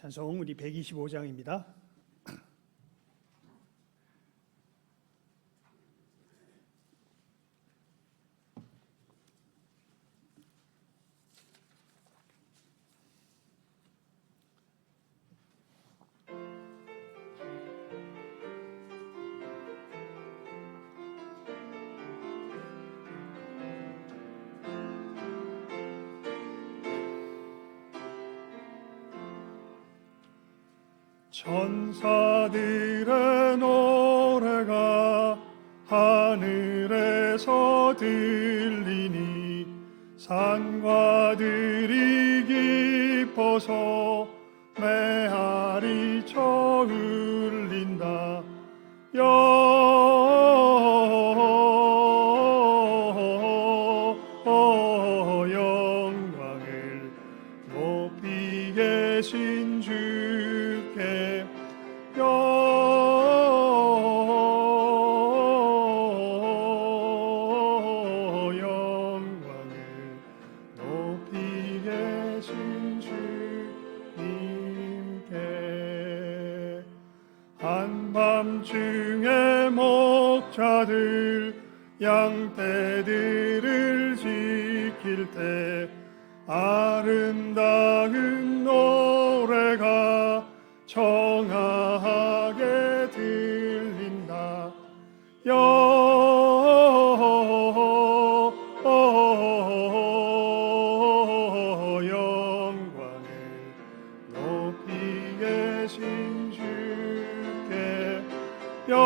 찬송 우리 125장입니다. 천사들의 노래가 하늘에서 들리니 산과 들이 깊어서 메아리 쳐 흘린다. 영광을 높이 계신 주께 영광을 높이 계신 주님께. 한밤중에 목자들 양떼들을 지킬 때 아름다운 노래가 청아하게 들린다. 영광을 높이 계신 주께 영광을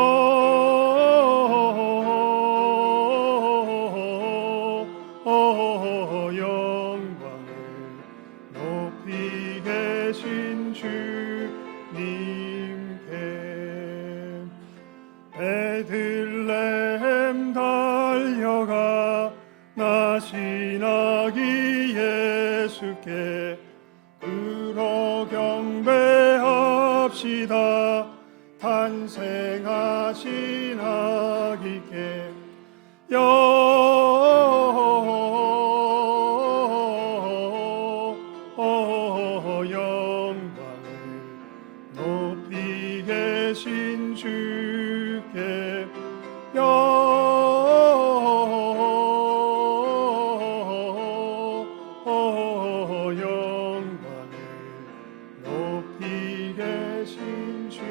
높이 계신 주님께. 베들레헴 달려가 나신 아기 예수께 그러 경배합시다. 탄생하신 아기께 영광을 높이 계신 주께 영광을 높이 계신 주님께.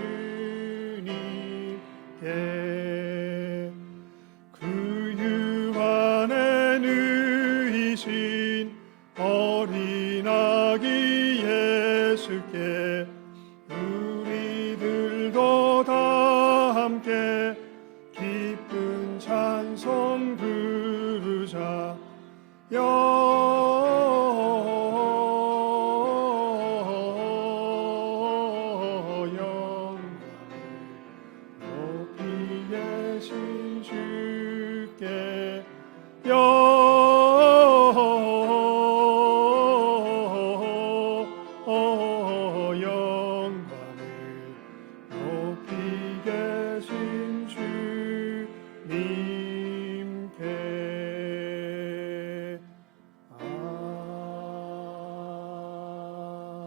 그 유한에 누이신 어린 아기 예수께 우리들도 다 함께 기쁜 찬송 부르자. 영광을 높이 계신 주께 영광을 높이 계신 주님께.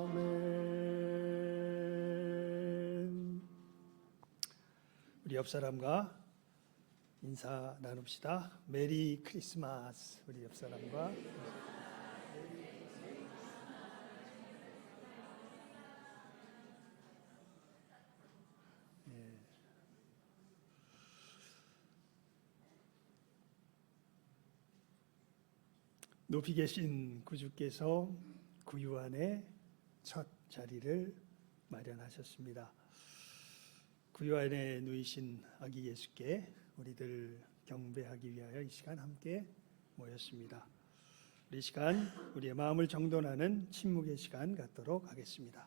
아멘. 우리 옆 사람과 인사 나눕시다. 메리 크리스마스. 우리 옆 사람과 높이 계신 구주께서 구유 안에 첫 자리를 마련하셨습니다. 구유 안에 누이신 아기 예수께 우리들 경배하기 위하여 이 시간 함께 모였습니다. 이 시간 우리의 마음을 정돈하는 침묵의 시간 갖도록 하겠습니다.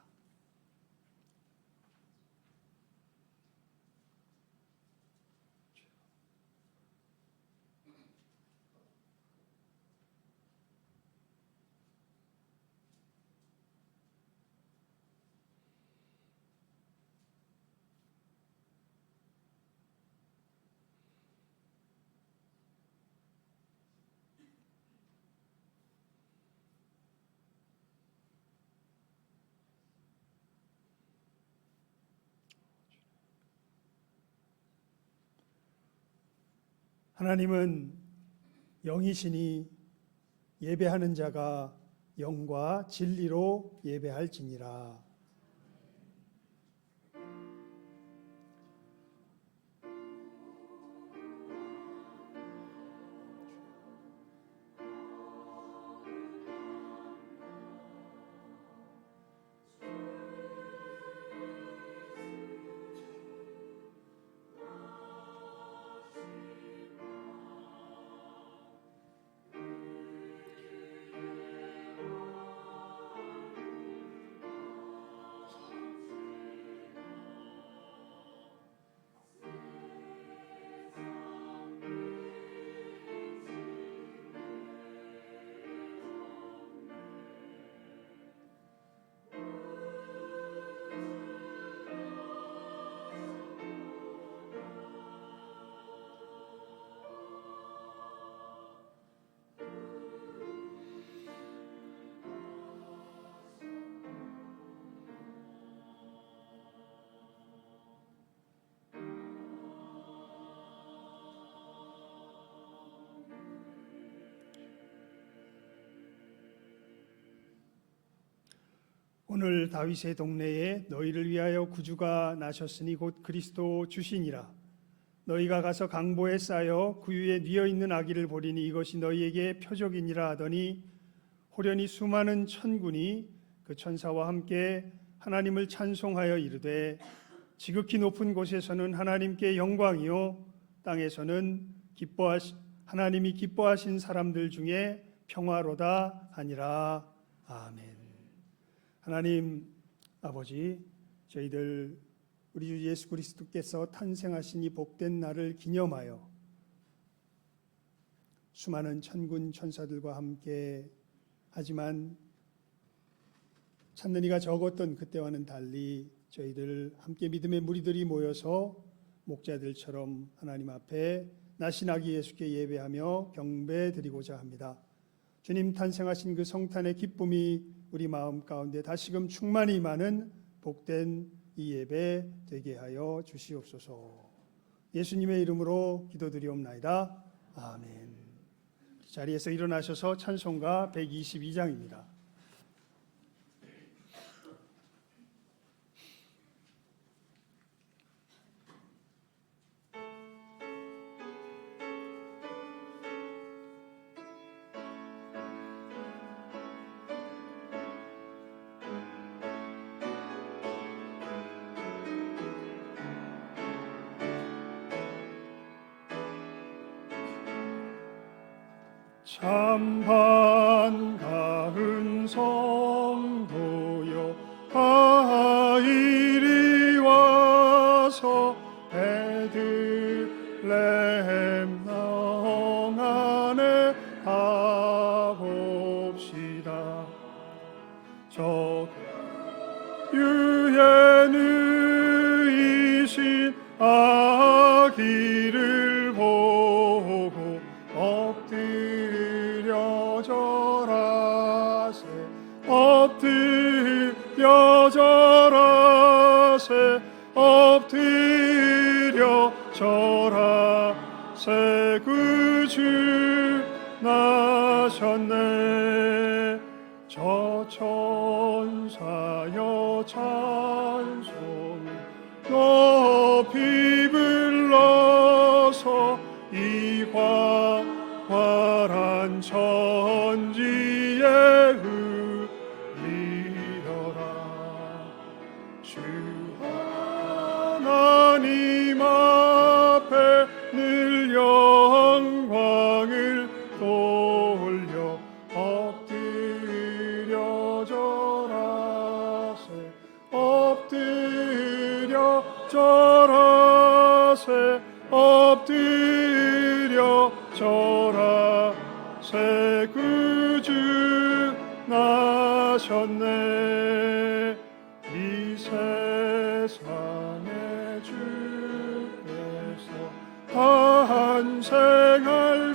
하나님은 영이시니 예배하는 자가 영과 진리로 예배할지니라. 오늘 다윗의 동네에 너희를 위하여 구주가 나셨으니 곧 그리스도 주시니라. 너희가 가서 강보에 쌓여 구유에 뉘어 있는 아기를 보리니 이것이 너희에게 표적이니라 하더니 호련히 수많은 천군이 그 천사와 함께 하나님을 찬송하여 이르되 지극히 높은 곳에서는 하나님께 영광이요 땅에서는 하나님이 기뻐하신 사람들 중에 평화로다 하니라. 아멘. 하나님 아버지, 저희들 우리 주 예수 그리스도께서 탄생하신 이 복된 날을 기념하여 수많은 천군 천사들과 함께 하지만 찾는 이가 적었던 그때와는 달리 저희들 함께 믿음의 무리들이 모여서 목자들처럼 하나님 앞에 나신 아기 예수께 예배하며 경배드리고자 합니다. 주님 탄생하신 그 성탄의 기쁨이 우리 마음 가운데 다시금 충만히 임하는 복된 이 예배 되게 하여 주시옵소서. 예수님의 이름으로 기도드리옵나이다. 아멘. 자리에서 일어나셔서 찬송가 122장입니다. 참 반가운 성도여 다 이리 와서 베들레헴 성 안에 가봅시다. 저 유에 누이신 아기를 보고 엎드려 절하세 엎드려 절하세 엎드려 절하세 구주 나셨네. 저 천사여 찬송 높이 불러서 이 광활한 천지에 흘리려라. 주 하나님 앞에 늘 영광을 돌려 엎드려 절하세 엎드려 절하세 엎드려 절하세 구주 나셨네. 이 세상에 주께서 탄생할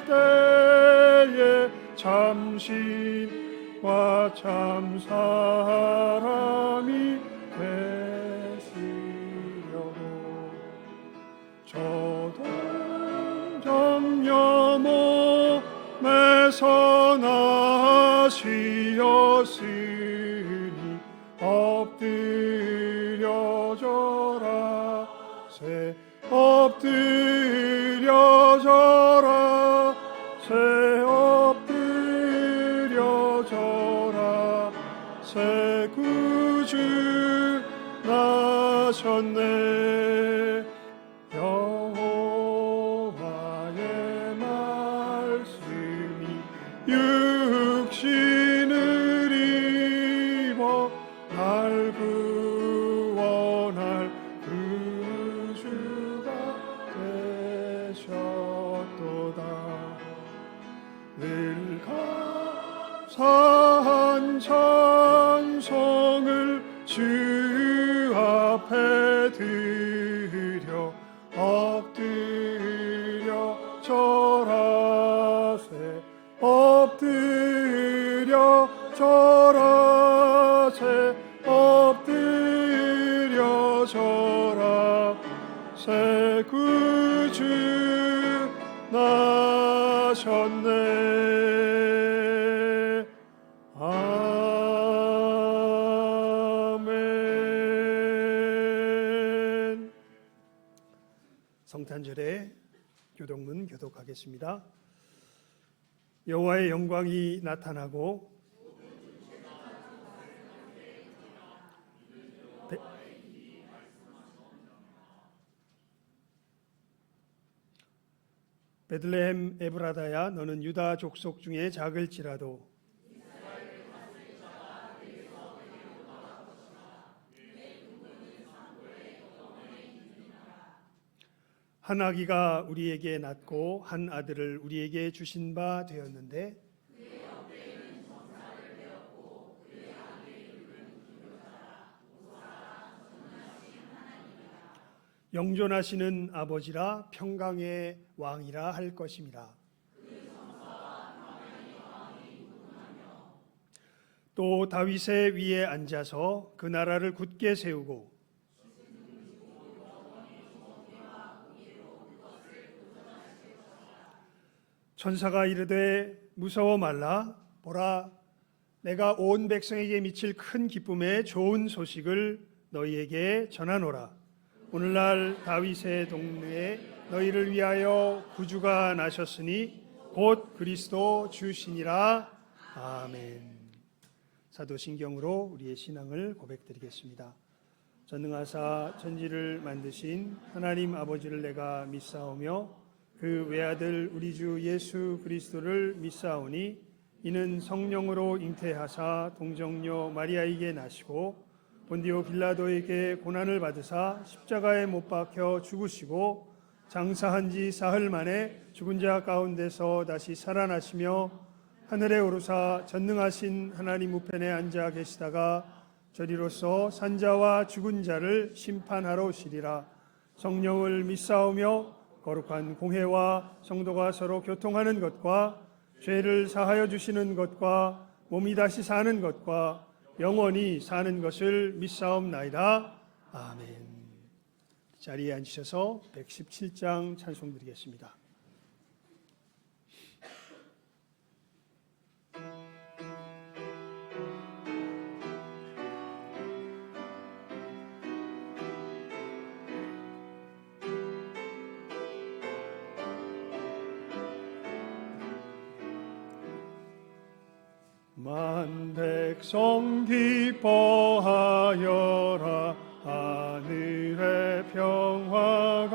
때에 참신과 참 사람이 되시려고 저도 정녕 것이었으니 엎드려져라 새 엎드려져라 새 엎드려져라 새 구주 나셨네 여호와의 말씀이 육신을 입어 날 구원할 구주가 되셨도다 늘 감사한 찬송을 주 앞에 드려 엎드려 절하세 엎드려 절하세 엎드려 절하세 구주 나셨네 아멘. 성탄절에 교동문 교독하겠습니다. 여호와의 영광이 나타나고 베들레헴 에브라다야 너는 유다 족속 중에 작을지라도 한 아기가 우리에게 낳고 한 아들을 우리에게 주신 바 되었는데 영존하시는 아버지라 평강의 왕이라 할 것입니다. 또 다윗의 위에 앉아서 그 나라를 굳게 세우고 천사가 이르되 무서워 말라 보라 내가 온 백성에게 미칠 큰 기쁨의 좋은 소식을 너희에게 전하노라 오늘날 다윗의 동네에 너희를 위하여 구주가 나셨으니 곧 그리스도 주시니라 아멘. 사도신경으로 우리의 신앙을 고백드리겠습니다. 전능하사 천지를 만드신 하나님 아버지를 내가 믿사오며 그 외아들 우리 주 예수 그리스도를 믿사오니 이는 성령으로 잉태하사 동정녀 마리아에게 나시고 본디오 빌라도에게 고난을 받으사 십자가에 못 박혀 죽으시고 장사한 지 사흘 만에 죽은 자 가운데서 다시 살아나시며 하늘에 오르사 전능하신 하나님 우편에 앉아 계시다가 저리로서 산자와 죽은 자를 심판하러 오시리라. 성령을 믿사오며 거룩한 공회와 성도가 서로 교통하는 것과 죄를 사하여 주시는 것과 몸이 다시 사는 것과 영원히 사는 것을 믿사옵나이다. 아멘. 자리에 앉으셔서 117장 찬송 드리겠습니다. 만 백성 기뻐하여라 하늘의 평화가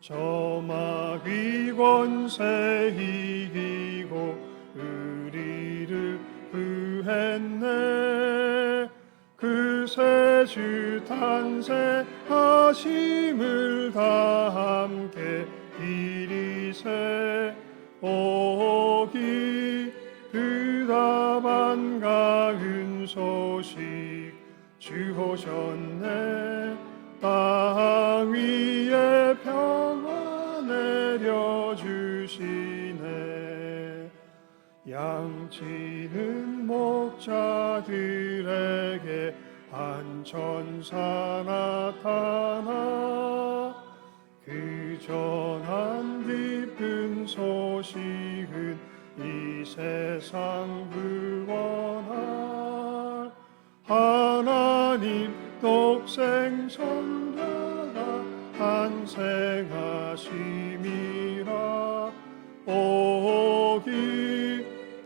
저마귀 권세 이기고 우리를 구했네 그 새 주 탄생하심을 다 함께 이리세 오기 그다 반가운 소식 주 오셨네 땅 위에 평화 내려주시네 양치는 목자들에게 한 천사 나타나 그 전한 기쁜 소식은 이 세상 구원할 하나님 독생 성자가 탄생하심이라. 오기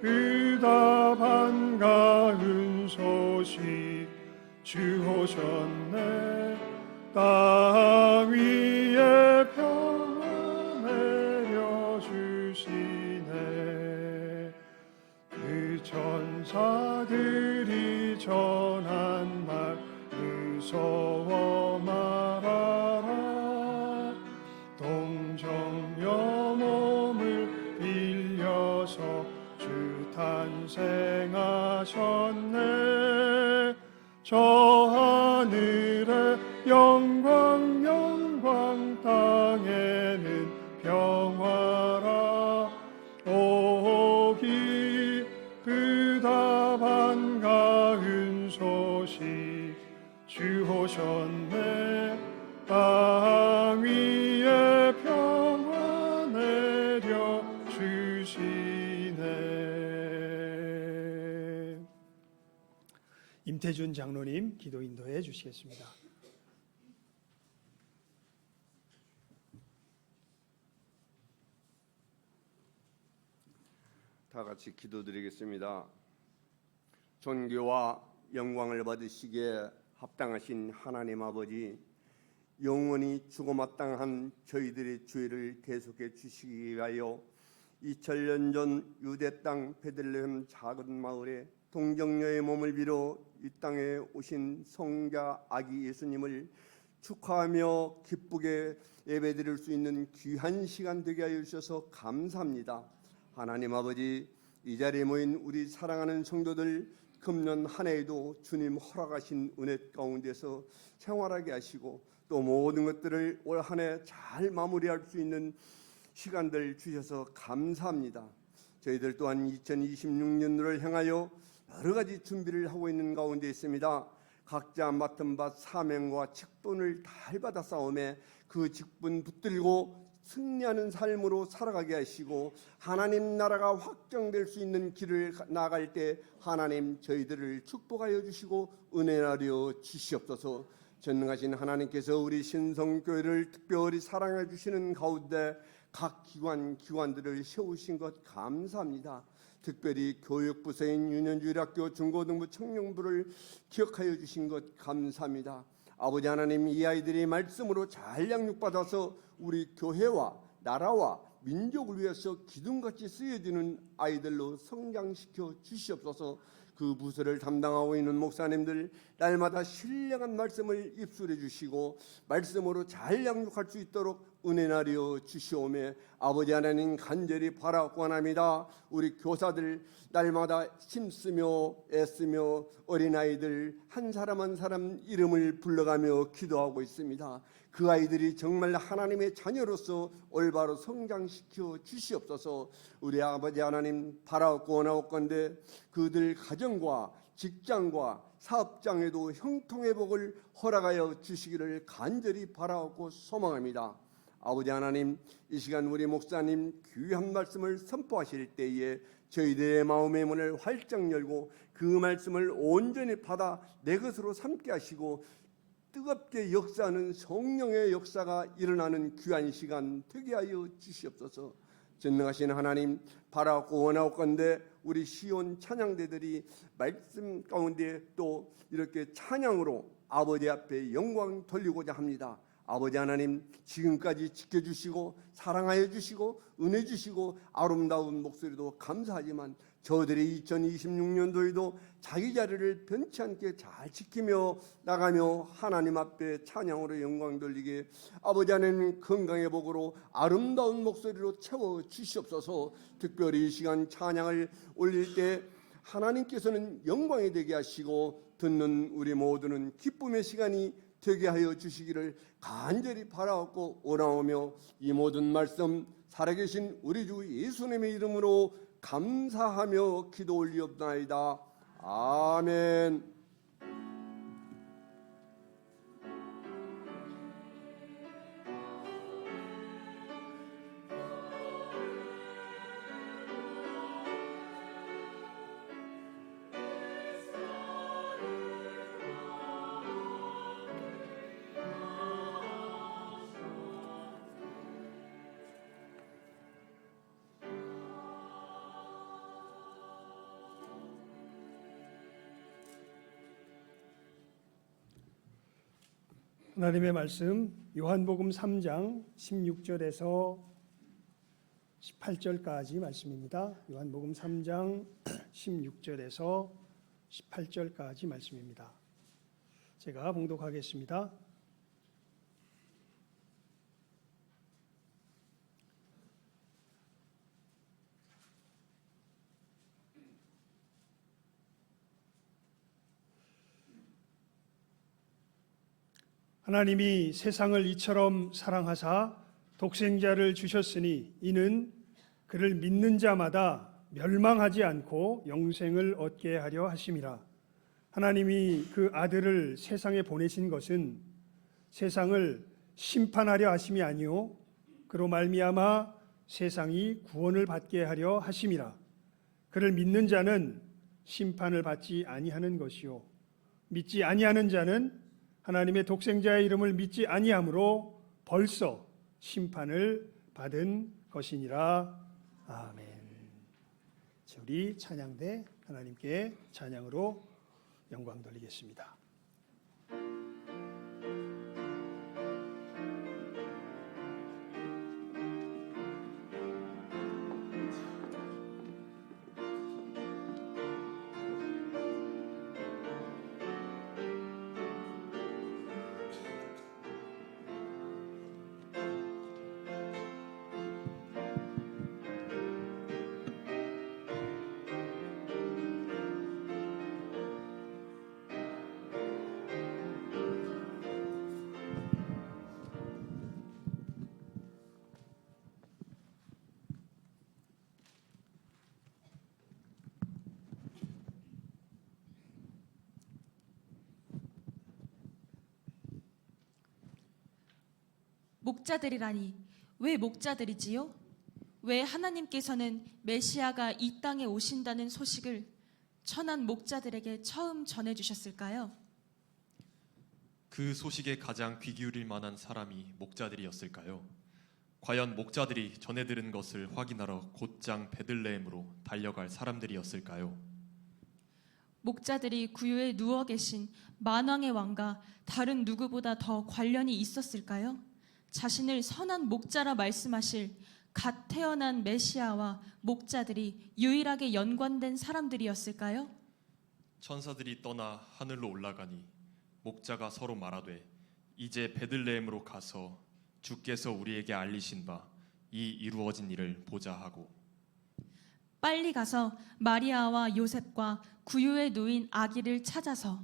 그다 반가운 소식 주 오셨네. 땅 위에 평안 내려주시네. 그 천사들이 전한 말 무서워 말아라. 동정녀 몸을 빌려서 주 탄생하셨네. 저 하늘에 영광 영광, 땅에는 평화라. 오기 그다 반가운 소식 주 오셨네. 땅 위에 평화 내려 주시네. 임태준 장로님 기도 인도해 주시겠습니다. 다 같이 기도드리겠습니다. 존귀와 영광을 받으시기에 합당하신 하나님 아버지, 영원히 죽어마땅한 저희들의 죄를 대속해 주시기 위하여 2000년 전 유대 땅 베들레헴 작은 마을에 동정녀의 몸을 빌어 이 땅에 오신 성자 아기 예수님을 축하하며 기쁘게 예배드릴 수 있는 귀한 시간 되게 하여 주셔서 감사합니다. 하나님 아버지, 이 자리에 모인 우리 사랑하는 성도들 금년 한 해에도 주님 허락하신 은혜 가운데서 생활하게 하시고 또 모든 것들을 올 한 해 잘 마무리할 수 있는 시간들 주셔서 감사합니다. 저희들 또한 2026년도를 향하여 여러 가지 준비를 하고 있는 가운데 있습니다. 각자 맡은 바 사명과 직분을 잘 받아 싸움에 그 직분 붙들고 승리하는 삶으로 살아가게 하시고 하나님 나라가 확정될 수 있는 길을 나갈 때 하나님 저희들을 축복하여 주시고 은혜하여 주시옵소서. 전능하신 하나님께서 우리 신성교회를 특별히 사랑해 주시는 가운데 각 기관들을 세우신 것 감사합니다. 특별히 교육부서인 윤현주일학교 중고등부 청년부를 기억하여 주신 것 감사합니다. 아버지 하나님, 이 아이들이 말씀으로 잘 양육받아서 우리 교회와 나라와 민족을 위해서 기둥같이 쓰여지는 아이들로 성장시켜 주시옵소서. 그 부서를 담당하고 있는 목사님들 날마다 신령한 말씀을 입술해 주시고 말씀으로 잘 양육할 수 있도록 은혜나려 주시오매 아버지 하나님 간절히 바라고 원합니다. 우리 교사들 날마다 힘쓰며 애쓰며 어린아이들 한 사람 한 사람 이름을 불러가며 기도하고 있습니다. 그 아이들이 정말 하나님의 자녀로서 올바로 성장시켜 주시옵소서. 우리 아버지 하나님 바라옵고 원하옵건대 그들 가정과 직장과 사업장에도 형통의 복을 허락하여 주시기를 간절히 바라옵고 소망합니다. 아버지 하나님, 이 시간 우리 목사님 귀한 말씀을 선포하실 때에 저희들의 마음의 문을 활짝 열고 그 말씀을 온전히 받아 내 것으로 삼게 하시고 뜨겁게 역사하는 성령의 역사가 일어나는 귀한 시간 되게 하여 주시옵소서. 전능하신 하나님 바라고 원하옵건대 우리 시온 찬양대들이 말씀 가운데 또 이렇게 찬양으로 아버지 앞에 영광 돌리고자 합니다. 아버지 하나님 지금까지 지켜주시고 사랑하여 주시고 은혜 주시고 아름다운 목소리도 감사하지만 저들이 2026년도에도 자기 자리를 변치 않게 잘 지키며 나가며 하나님 앞에 찬양으로 영광 돌리게 아버지 하나님 건강의 복으로 아름다운 목소리로 채워 주시옵소서. 특별히 이 시간 찬양을 올릴 때 하나님께서는 영광이 되게 하시고 듣는 우리 모두는 기쁨의 시간이 되게 하여 주시기를 간절히 바라옵고 원하오며 이 모든 말씀 살아계신 우리 주 예수님의 이름으로 감사하며 기도 올리옵나이다. 아멘. 하나님의 말씀 요한복음 3장 16절에서 18절까지 말씀입니다. 요한복음 3장 16절에서 18절까지 말씀입니다. 제가 봉독하겠습니다. 하나님이 세상을 이처럼 사랑하사 독생자를 주셨으니 이는 그를 믿는 자마다 멸망하지 않고 영생을 얻게 하려 하심이라. 하나님이 그 아들을 세상에 보내신 것은 세상을 심판하려 하심이 아니요 그로 말미암아 세상이 구원을 받게 하려 하심이라. 그를 믿는 자는 심판을 받지 아니하는 것이요 믿지 아니하는 자는 하나님의 독생자의 이름을 믿지 아니하므로 벌써 심판을 받은 것이니라. 아멘. 우리 찬양대 하나님께 찬양으로 영광 돌리겠습니다. 목자들이라니 왜 목자들이지요? 왜 하나님께서는 메시아가 이 땅에 오신다는 소식을 천한 목자들에게 처음 전해주셨을까요? 그 소식에 가장 귀 기울일 만한 사람이 목자들이었을까요? 과연 목자들이 전해 들은 것을 확인하러 곧장 베들레헴으로 달려갈 사람들이었을까요? 목자들이 구유에 누워 계신 만왕의 왕과 다른 누구보다 더 관련이 있었을까요? 자신을 선한 목자라 말씀하실 갓 태어난 메시아와 목자들이 유일하게 연관된 사람들이었을까요? 천사들이 떠나 하늘로 올라가니 목자가 서로 말하되 이제 베들레헴으로 가서 주께서 우리에게 알리신 바 이 이루어진 일을 보자 하고 빨리 가서 마리아와 요셉과 구유에 누인 아기를 찾아서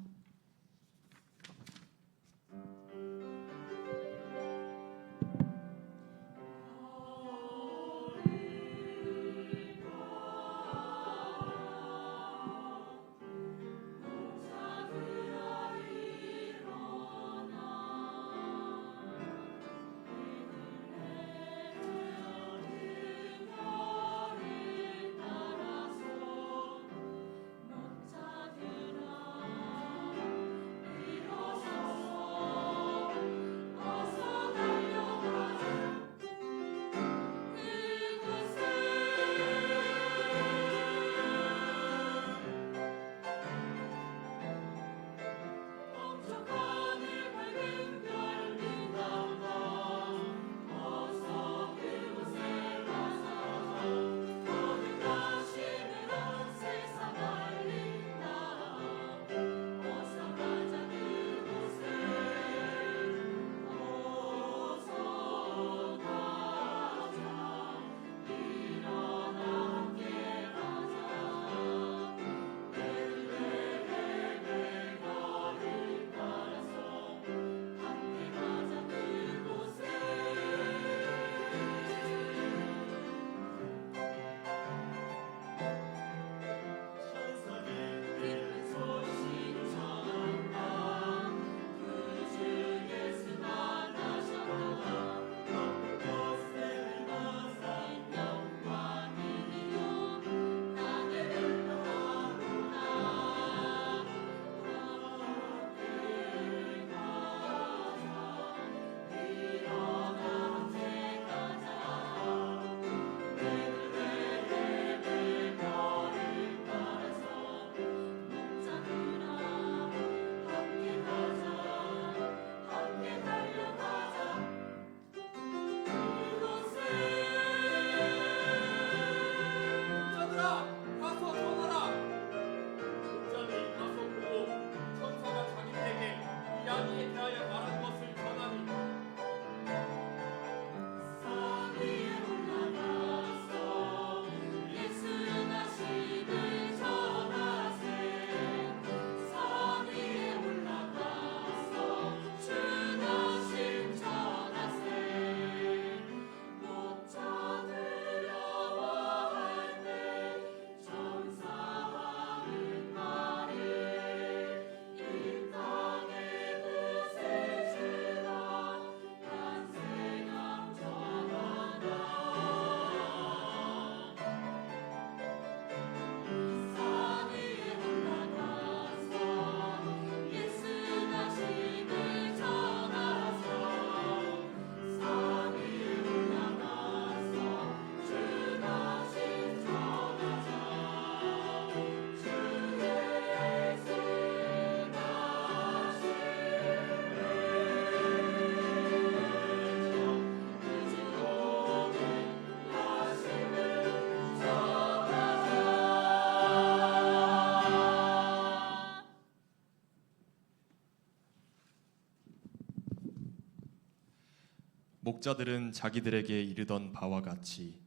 목자들은 자기들에게 이르던 바와 같이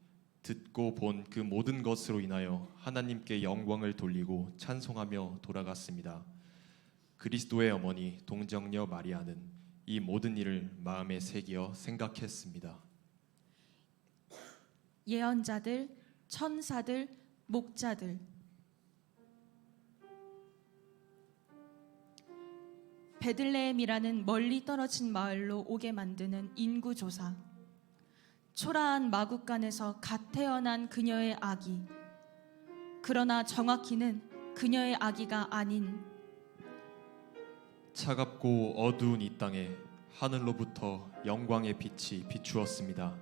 듣고 본 그 모든 것으로 인하여 하나님께 영광을 돌리고 찬송하며 돌아갔습니다. 그리스도의 어머니 동정녀 마리아는 이 모든 일을 마음에 새기어 생각했습니다. 예언자들, 천사들, 목자들. 베들레헴이라는 멀리 떨어진 마을로 오게 만드는 인구조사. 초라한 마국간에서 갓 태어난 그녀의 아기. 그러나 정확히는 그녀의 아기가 아닌 차갑고 어두운 이 땅에 하늘로부터 영광의 빛이 비추었습니다.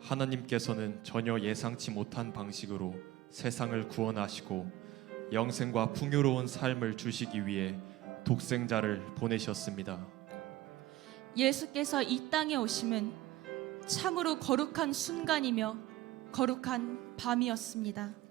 하나님께서는 전혀 예상치 못한 방식으로 세상을 구원하시고 영생과 풍요로운 삶을 주시기 위해 독생자를 보내셨습니다. 예수께서 이 땅에 오심은 참으로 거룩한 순간이며 거룩한 밤이었습니다.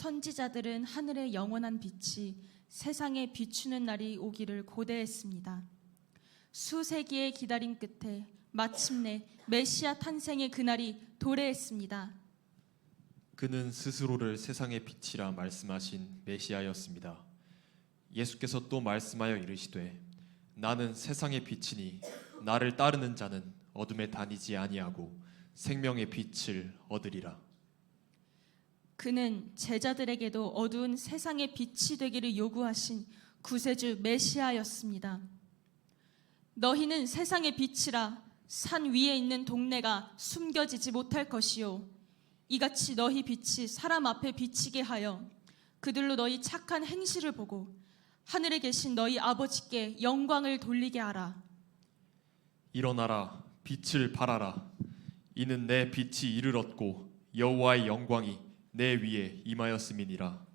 선지자들은 하늘의 영원한 빛이 세상에 비추는 날이 오기를 고대했습니다. 수세기의 기다림 끝에 마침내 메시아 탄생의 그날이 도래했습니다. 그는 스스로를 세상의 빛이라 말씀하신 메시아였습니다. 예수께서 또 말씀하여 이르시되 나는 세상의 빛이니 나를 따르는 자는 어둠에 다니지 아니하고 생명의 빛을 얻으리라. 그는 제자들에게도 어두운 세상의 빛이 되기를 요구하신 구세주 메시아였습니다. 너희는 세상의 빛이라 산 위에 있는 동네가 숨겨지지 못할 것이요 이같이 너희 빛이 사람 앞에 비치게 하여 그들로 너희 착한 행실을 보고 하늘에 계신 너희 아버지께 영광을 돌리게 하라. 일어나라, 빛을 발하라. 이는 내 빛이 이를 얻고 여호와의 영광이 내 위에 임하였음이니라.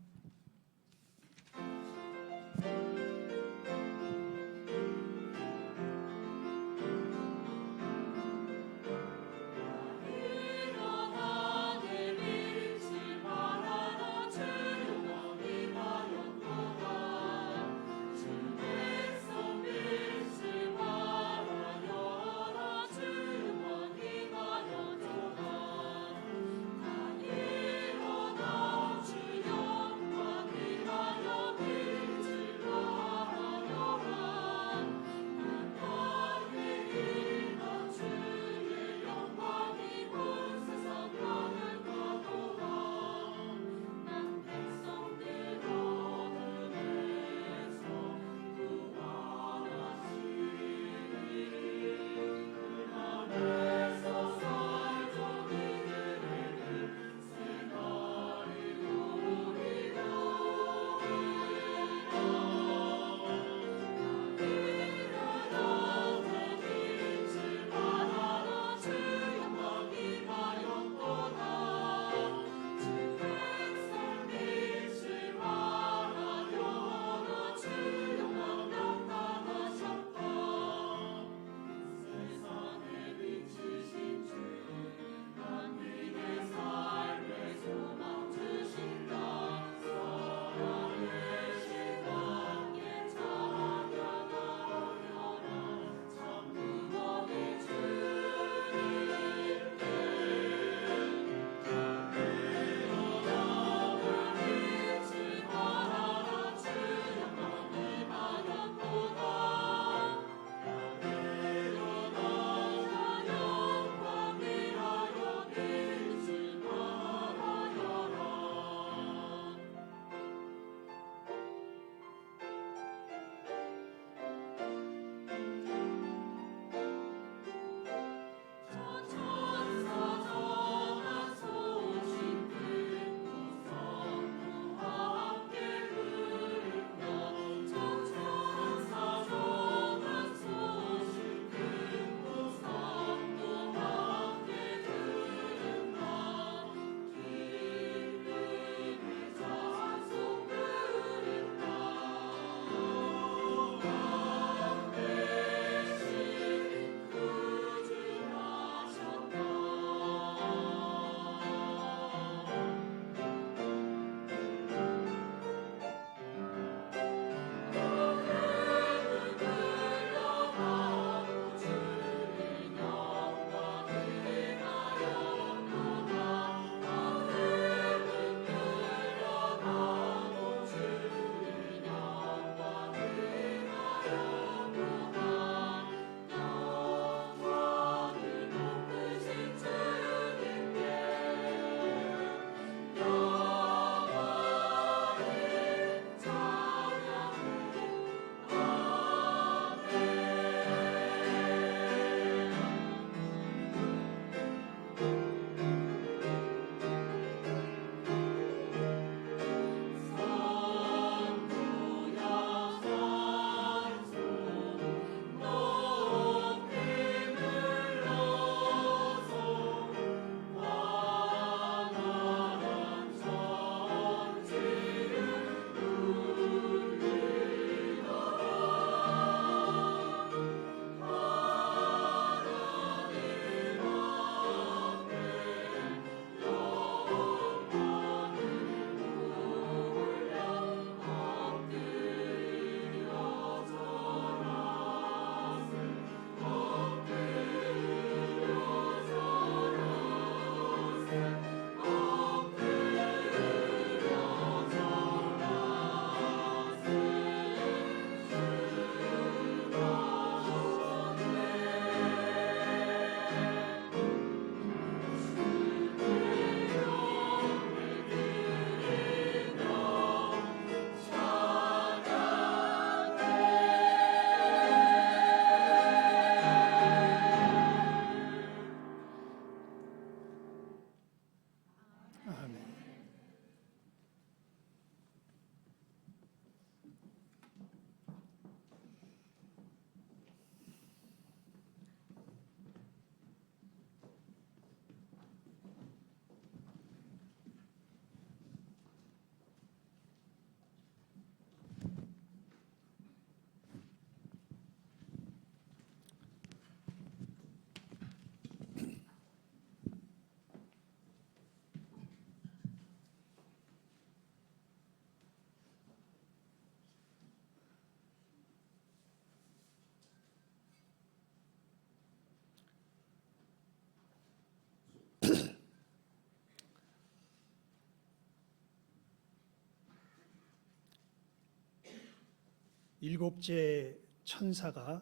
일곱째 천사가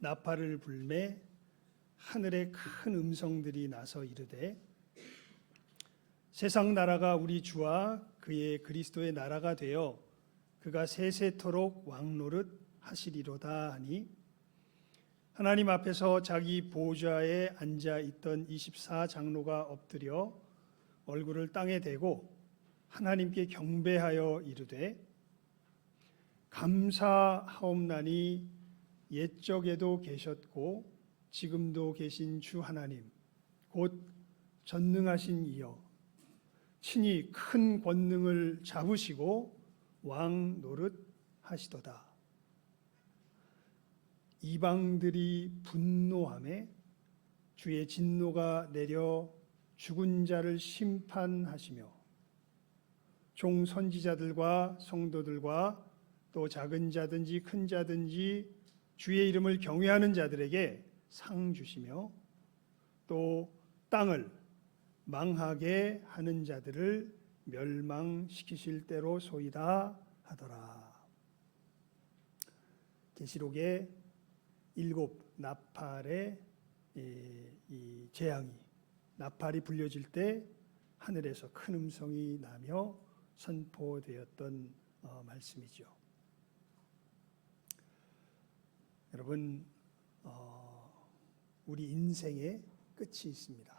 나팔을 불매 하늘에 큰 음성들이 나서 이르되 세상 나라가 우리 주와 그의 그리스도의 나라가 되어 그가 세세토록 왕노릇 하시리로다 하니 하나님 앞에서 자기 보좌에 앉아 있던 24장로가 엎드려 얼굴을 땅에 대고 하나님께 경배하여 이르되 감사하옵나니 옛적에도 계셨고 지금도 계신 주 하나님 곧 전능하신 이여 친히 큰 권능을 잡으시고 왕 노릇 하시도다. 이방들이 분노하매 주의 진노가 내려 죽은 자를 심판하시며 종 선지자들과 성도들과 또 작은 자든지 큰 자든지 주의 이름을 경외하는 자들에게 상 주시며 또 땅을 망하게 하는 자들을 멸망시키실 때로 소이다 하더라. 계시록의 7 나팔의 이 재앙이 나팔이 불려질 때 하늘에서 큰 음성이 나며 선포되었던 말씀이죠. 여러분, 우리 인생의 끝이 있습니다.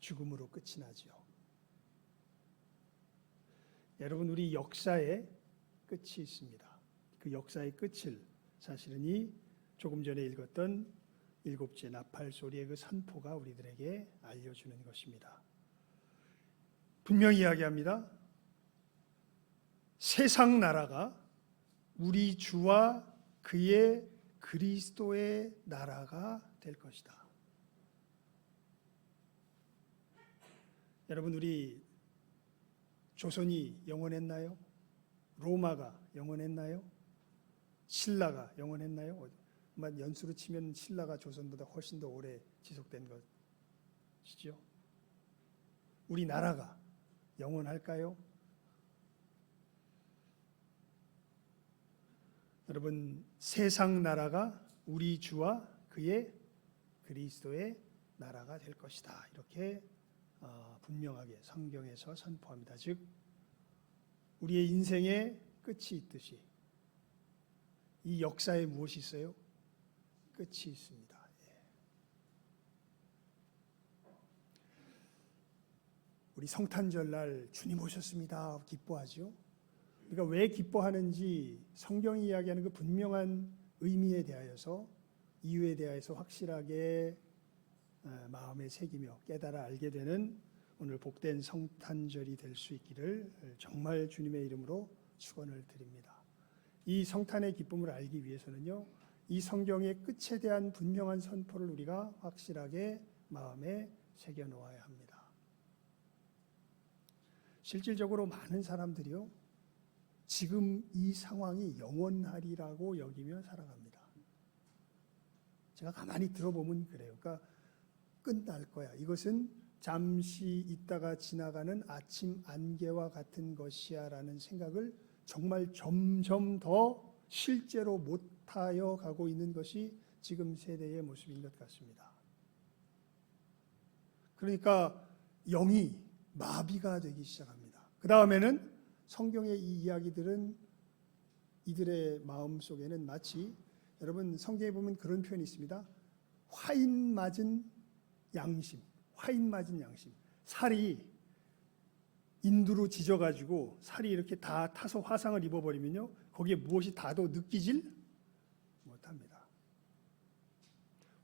죽음으로 끝이 나죠. 여러분, 우리 역사의 끝이 있습니다. 그 역사의 끝을 사실은 이 조금 전에 읽었던 7째 나팔 소리의 그 선포가 우리들에게 알려주는 것입니다. 분명히 이야기합니다. 세상 나라가 우리 주와 그의 그리스도의 나라가 될 것이다. 여러분, 우리 조선이 영원했나요? 로마가 영원했나요? 신라가 영원했나요? 연수로 치면 신라가 조선보다 훨씬 더 오래 지속된 것이죠. 우리나라가 영원할까요? 여러분, 세상 나라가 우리 주와 그의 그리스도의 나라가 될 것이다. 이렇게 분명하게 성경에서 선포합니다. 즉 우리의 인생의 끝이 있듯이 이 역사에 무엇이 있어요? 끝이 있습니다. 우리 성탄절날 주님 오셨습니다. 기뻐하죠. 우리가 왜 기뻐하는지 성경이 이야기하는 그 분명한 의미에 대하여서 이유에 대하여서 확실하게 마음에 새기며 깨달아 알게 되는 오늘 복된 성탄절이 될 수 있기를 정말 주님의 이름으로 축원을 드립니다. 이 성탄의 기쁨을 알기 위해서는요, 이 성경의 끝에 대한 분명한 선포를 우리가 확실하게 마음에 새겨 놓아야 합니다. 실질적으로 많은 사람들이요, 지금 이 상황이 영원하리라고 여기며 살아갑니다. 제가 가만히 들어보면 그래요. 그러니까 끝날 거야. 이것은 잠시 있다가 지나가는 아침 안개와 같은 것이야 라는 생각을 정말 점점 더 실제로 못하여 가고 있는 것이 지금 세대의 모습인 것 같습니다. 그러니까 영이 마비가 되기 시작합니다. 그 다음에는 성경의 이 이야기들은 이들의 마음 속에는 마치, 여러분 성경에 보면 그런 표현이 있습니다. 화인 맞은 양심, 화인 맞은 양심. 살이 인두로 지져가지고 살이 이렇게 다 타서 화상을 입어버리면요, 거기에 무엇이 닿아도 느끼질 못합니다.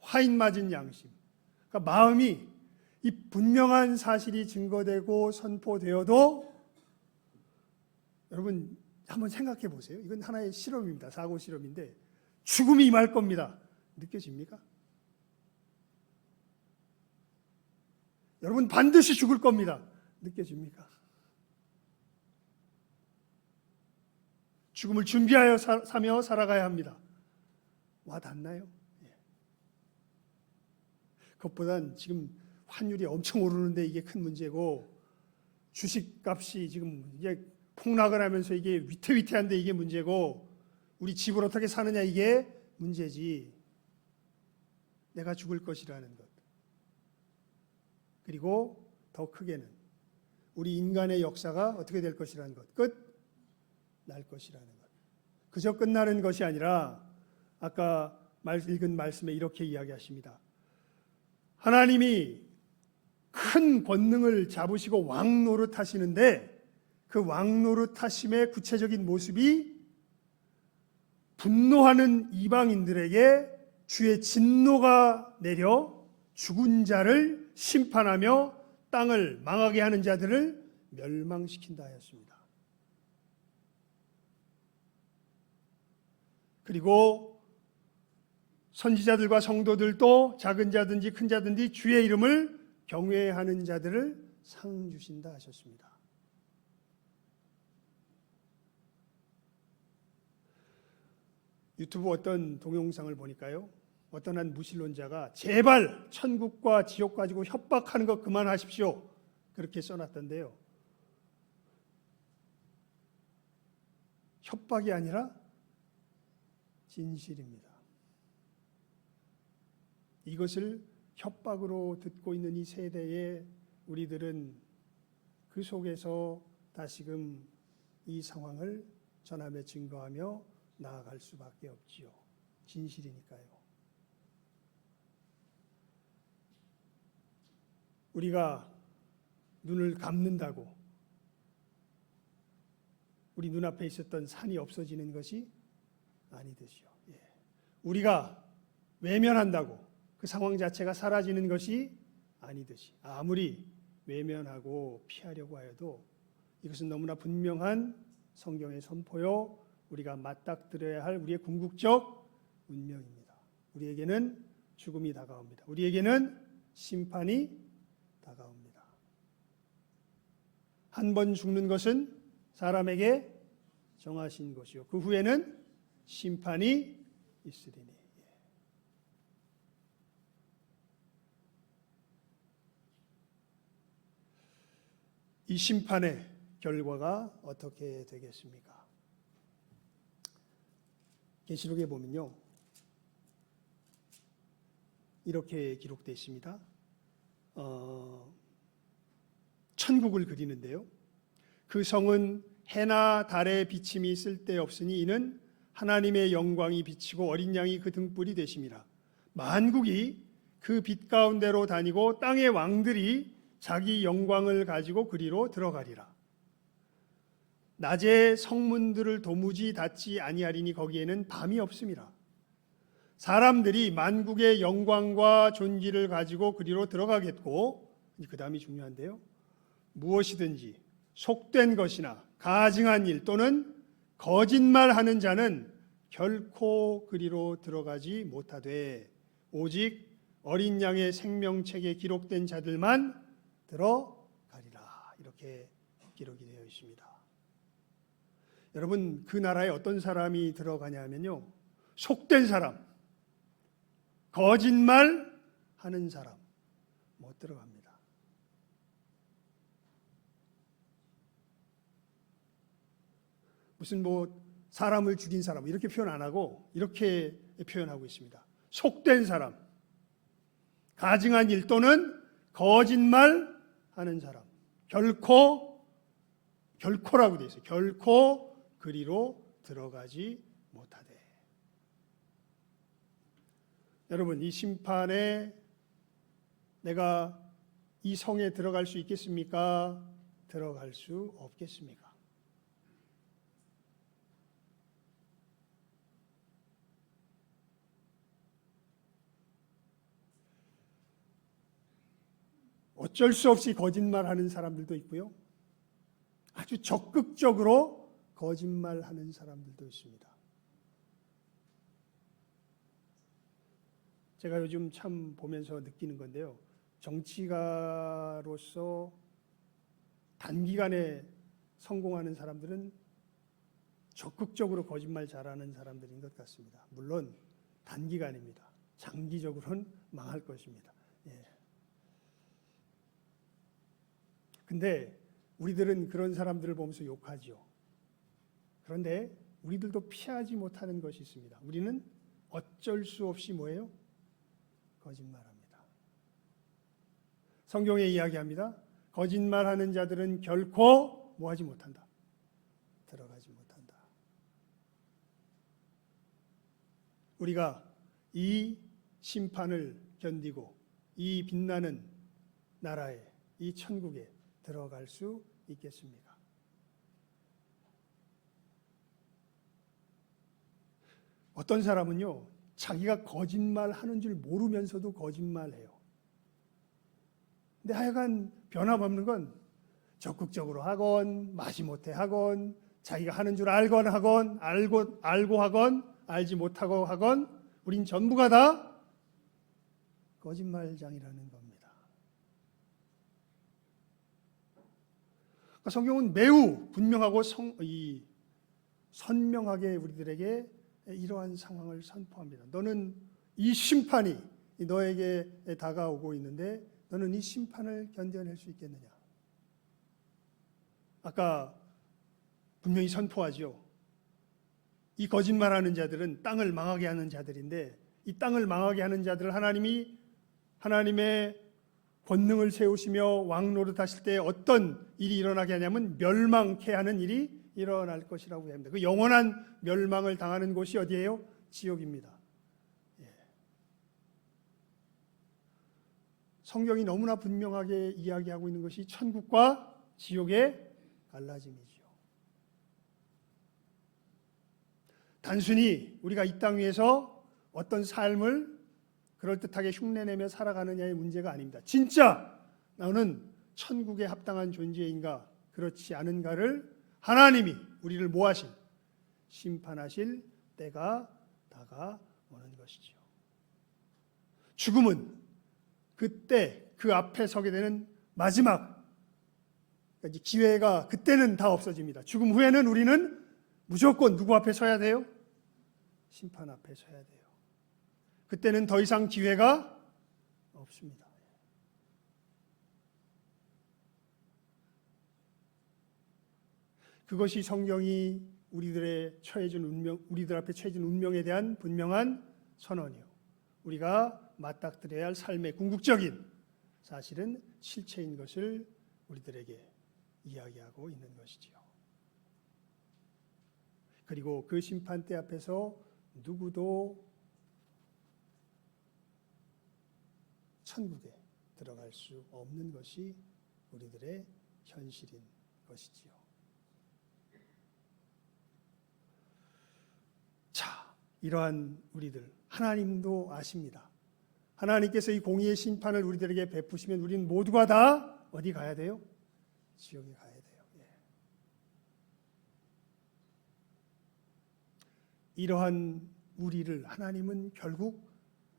화인 맞은 양심. 그러니까 마음이 이 분명한 사실이 증거되고 선포되어도 여러분 한번 생각해 보세요. 이건 하나의 실험입니다. 사고 실험인데 죽음이 임할 겁니다. 느껴집니까? 여러분 반드시 죽을 겁니다. 느껴집니까? 죽음을 준비하여 사며 살아가야 합니다. 와 닿나요? 그것보단 지금 환율이 엄청 오르는데 이게 큰 문제고, 주식값이 지금 이제 폭락을 하면서 이게 위태위태한데 이게 문제고 우리 집을 어떻게 사느냐 이게 문제지. 내가 죽을 것이라는 것. 그리고 더 크게는 우리 인간의 역사가 어떻게 될 것이라는 것. 끝날 것이라는 것. 그저 끝나는 것이 아니라 아까 읽은 말씀에 이렇게 이야기하십니다. 하나님이 큰 권능을 잡으시고 왕 노릇하시는데 그 왕 노릇하심의 구체적인 모습이 분노하는 이방인들에게 주의 진노가 내려 죽은 자를 심판하며 땅을 망하게 하는 자들을 멸망시킨다 하였습니다. 그리고 선지자들과 성도들도 작은 자든지 큰 자든지 주의 이름을 경외하는 자들을 상 주신다 하셨습니다. 유튜브 어떤 동영상을 보니까요, 어떤 한 무신론자가 제발 천국과 지옥 가지고 협박하는 거 그만하십시오 그렇게 써놨던데요. 협박이 아니라 진실입니다. 이것을 협박으로 듣고 있는 이 세대에 우리들은 그 속에서 다시금 이 상황을 전함에 증거하며 나아갈 수밖에 없지요. 진실이니까요. 우리가 눈을 감는다고 우리 눈앞에 있었던 산이 없어지는 것이 아니듯이요. 우리가 외면한다고 그 상황 자체가 사라지는 것이 아니듯이 아무리 외면하고 피하려고 하여도 이것은 너무나 분명한 성경의 선포요 우리가 맞닥뜨려야 할 우리의 궁극적 운명입니다. 우리에게는 죽음이 다가옵니다. 우리에게는 심판이 다가옵니다. 한 번 죽는 것은 사람에게 정하신 것이요 그 후에는 심판이 있으리니. 이 심판의 결과가 어떻게 되겠습니까? 계시록에 보면요 이렇게 기록되어 있습니다. 천국을 그리는데요 그 성은 해나 달의 비침이 쓸데없으니 이는 하나님의 영광이 비치고 어린 양이 그 등불이 되심이라. 만국이 그 빛 가운데로 다니고 땅의 왕들이 자기 영광을 가지고 그리로 들어가리라. 낮에 성문들을 도무지 닫지 아니하리니 거기에는 밤이 없음이라. 사람들이 만국의 영광과 존귀를 가지고 그리로 들어가겠고, 그 다음이 중요한데요, 무엇이든지 속된 것이나 가증한 일 또는 거짓말하는 자는 결코 그리로 들어가지 못하되 오직 어린 양의 생명책에 기록된 자들만 들어가리라. 이렇게 기록이 되어 있습니다. 여러분, 그 나라에 어떤 사람이 들어가냐면요, 속된 사람, 거짓말하는 사람 못 들어갑니다. 무슨 사람을 죽인 사람 이렇게 표현 안 하고 이렇게 표현하고 있습니다. 속된 사람, 가증한 일 또는 거짓말하는 사람, 결코라고 되어 있어요. 결코 그리로 들어가지 못하되. 여러분, 이 심판에 내가 이 성에 들어갈 수 있겠습니까? 들어갈 수 없겠습니까? 어쩔 수 없이 거짓말하는 사람들도 있고요, 아주 적극적으로 거짓말하는 사람들도 있습니다. 제가 요즘 참 보면서 느끼는 건데요, 정치가로서 단기간에 성공하는 사람들은 적극적으로 거짓말 잘하는 사람들인 것 같습니다. 물론 단기간입니다. 장기적으로는 망할 것입니다. 근데 우리들은 그런 사람들을 보면서 욕하죠. 그런데 우리들도 피하지 못하는 것이 있습니다. 우리는 어쩔 수 없이 뭐예요? 거짓말합니다. 성경에 이야기합니다. 거짓말하는 자들은 결코 뭐하지 못한다. 들어가지 못한다. 우리가 이 심판을 견디고 이 빛나는 나라에, 이 천국에 들어갈 수 있겠습니까? 어떤 사람은요, 자기가 거짓말하는 줄 모르면서도 거짓말해요. 근데 하여간 변함없는 건 적극적으로 하건 마지못해 하건 자기가 하는 줄 알건 하건 알고 하건 알지 못하고 하건 우린 전부가 다 거짓말장이라는 겁니다. 그러니까 성경은 매우 분명하고 선명하게 우리들에게 이러한 상황을 선포합니다. 너는 이 심판이 너에게 다가오고 있는데 너는 이 심판을 견뎌낼 수 있겠느냐? 아까 분명히 선포하죠. 이 거짓말하는 자들은 땅을 망하게 하는 자들인데 이 땅을 망하게 하는 자들을 하나님이 하나님의 권능을 세우시며 왕 노릇하실 때 어떤 일이 일어나게 하냐면 멸망케 하는 일이 일어날 것이라고 합니다. 그 영원한 멸망을 당하는 곳이 어디예요? 지옥입니다. 성경이 너무나 분명하게 이야기하고 있는 것이 천국과 지옥의 갈라짐이죠. 단순히 우리가 이 땅 위에서 어떤 삶을 그럴듯하게 흉내내며 살아가느냐의 문제가 아닙니다. 진짜 나는 천국에 합당한 존재인가 그렇지 않은가를 하나님이 우리를 뭐하실? 심판하실 때가 다가오는 것이죠. 죽음은 그때 그 앞에 서게 되는 마지막 기회가 그때는 다 없어집니다. 죽음 후에는 우리는 무조건 누구 앞에 서야 돼요? 심판 앞에 서야 돼요. 그때는 더 이상 기회가 없습니다. 그것이 성경이 우리들 앞에 처해진 운명에 대한 분명한 선언이요. 우리가 맞닥뜨려야 할 삶의 궁극적인 사실은 실체인 것을 우리들에게 이야기하고 있는 것이지요. 그리고 그 심판대 앞에서 누구도 천국에 들어갈 수 없는 것이 우리들의 현실인 것이지요. 자, 이러한 우리들 하나님도 아십니다. 하나님께서 이 공의의 심판을 우리들에게 베푸시면 우리는 모두가 다 어디 가야 돼요? 지옥에 가야 돼요. 이러한 우리를 하나님은 결국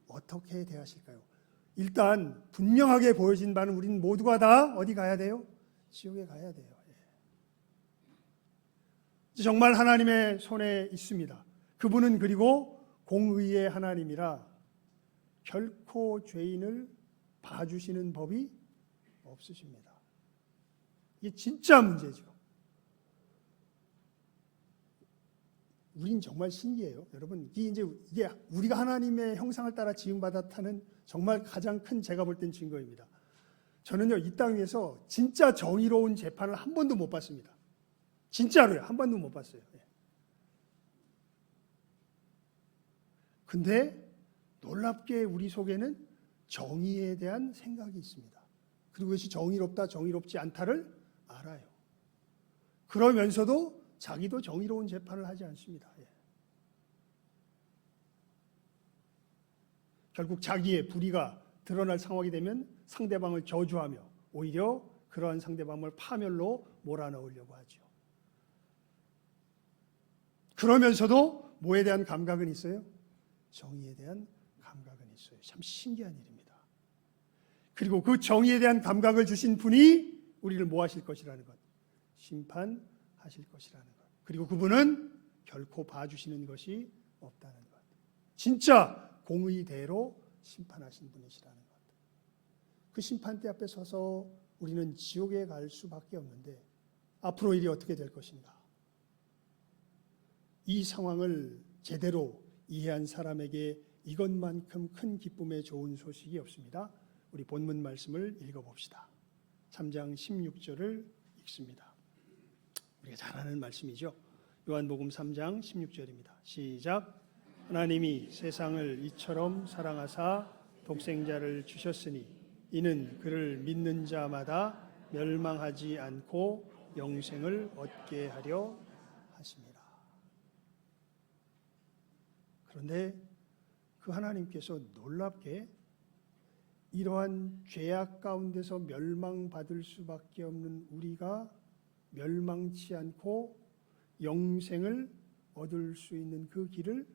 어떻게 대하실까요? 일단 분명하게 보여진 바는 우리는 모두가 다 어디 가야 돼요? 지옥에 가야 돼요. 정말 하나님의 손에 있습니다. 그분은 그리고 공의의 하나님이라 결코 죄인을 봐주시는 법이 없으십니다. 이게 진짜 문제죠. 우린 정말 신기해요. 여러분, 이게 우리가 하나님의 형상을 따라 지음받았다는 정말 가장 큰 제가 볼 땐 증거입니다. 저는요, 이 땅 위에서 진짜 정의로운 재판을 한 번도 못 봤습니다. 진짜로요. 한 번도 못 봤어요. 근데 놀랍게 우리 속에는 정의에 대한 생각이 있습니다. 그리고 그것이 정의롭다, 정의롭지 않다를 알아요. 그러면서도 자기도 정의로운 재판을 하지 않습니다. 결국 자기의 불의가 드러날 상황이 되면 상대방을 저주하며 오히려 그러한 상대방을 파멸로 몰아넣으려고 하죠. 그러면서도 뭐에 대한 감각은 있어요? 정의에 대한 감각은 있어요. 참 신기한 일입니다. 그리고 그 정의에 대한 감각을 주신 분이 우리를 뭐 하실 것이라는 것, 심판하실 것이라는 것. 그리고 그분은 결코 봐주시는 것이 없다는 것. 진짜 공의대로 심판하신 분이시라는 것. 그 심판대 앞에 서서 우리는 지옥에 갈 수밖에 없는데 앞으로 일이 어떻게 될 것인가? 이 상황을 제대로 이해한 사람에게 이것만큼 큰 기쁨의 좋은 소식이 없습니다. 우리 본문 말씀을 읽어봅시다. 3장 16절을 읽습니다. 우리가 잘 아는 말씀이죠. 요한복음 3장 16절입니다. 시작. 하나님이 세상을 이처럼 사랑하사 독생자를 주셨으니 이는 그를 믿는 자마다 멸망하지 않고 영생을 얻게 하려 하심이라. 그런데 그 하나님께서 놀랍게 이러한 죄악 가운데서 멸망받을 수밖에 없는 우리가 멸망치 않고 영생을 얻을 수 있는 그 길을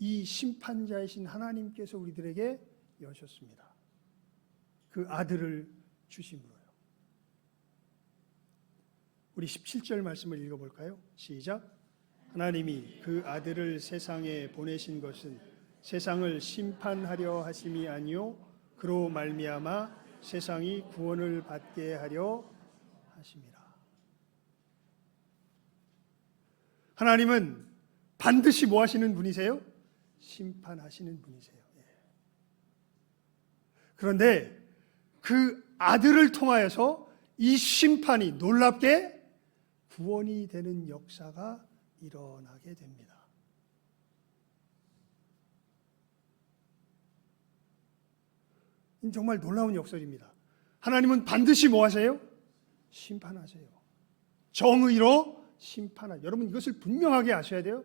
이 심판자이신 하나님께서 우리들에게 여셨습니다. 그 아들을 주심으로요. 우리 17절 말씀을 읽어볼까요? 시작. 하나님이 그 아들을 세상에 보내신 것은 세상을 심판하려 하심이 아니요 그로 말미암아 세상이 구원을 받게 하려 하심이라. 하나님은 반드시 뭐 하시는 분이세요? 심판하시는 분이세요. 그런데 그 아들을 통하여서 이 심판이 놀랍게 구원이 되는 역사가 일어나게 됩니다. 정말 놀라운 역설입니다. 하나님은 반드시 뭐 하세요? 심판하세요. 정의로 심판하세요. 여러분 이것을 분명하게 아셔야 돼요.